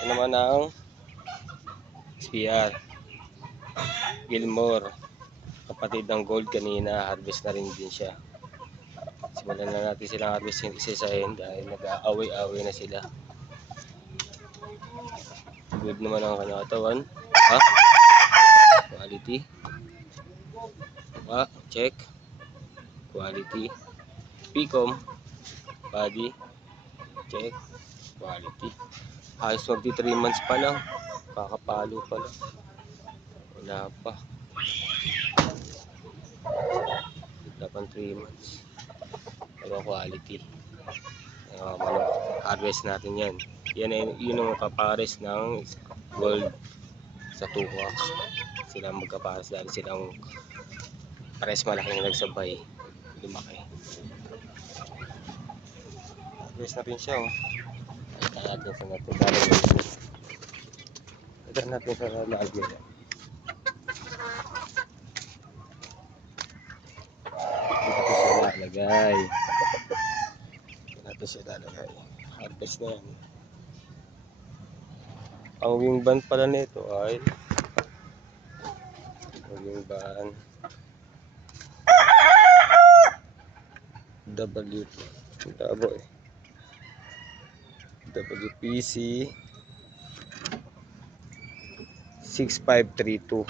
Ito naman ang SPR Gilmore, kapatid ng gold kanina. Harvest na rin din siya. Simulan na natin silang harvesting isa-isahin dahil nag-aaway-aaway na sila. Good naman ang kanyang katawan. Quality. Check. Quality. Picom. Body. Check. Quality. Halos magti 3 months pa lang. Kakapalo pa lang. Wala pa. Wala pang 3 months. Pero quality. Harvest natin yan. Yun ang kapares ng gold sa tuwak. Sila magkapares dahil silang pares malaki na nagsabay. Lumaki. Harvest natin siya. Kaya natin sa natin. Ito natin sa lagyan. Dito siya lalagay. Dito natin siya lalagay. Harvest na yan. Ang wing band pala nito ay wing band WPC 6532.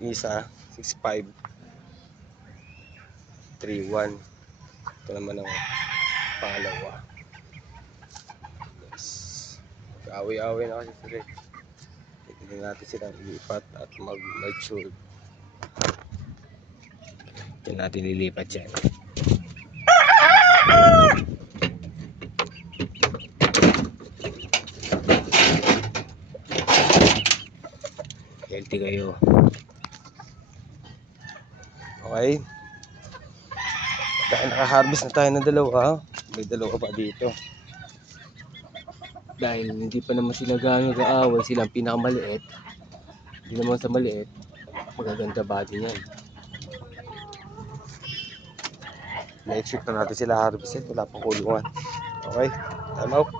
Isa 6531. Ito naman ang pangalawa. Yes. Away-away na kasi sila. Tignan natin silang ilipat at mag-mature. Ito natin lilipat yan. Healthy kayo. Okay. Dahil naka-harvest na tayo ng dalawa, may dalawa pa dito. Dahil hindi pa naman sila gano'ng nag-aaway, silang pinakamaliit. Hindi naman sa maliit, magaganda body niyan. Na-exit na natin sila harvest. Wala pang kulungan. Okay, time out.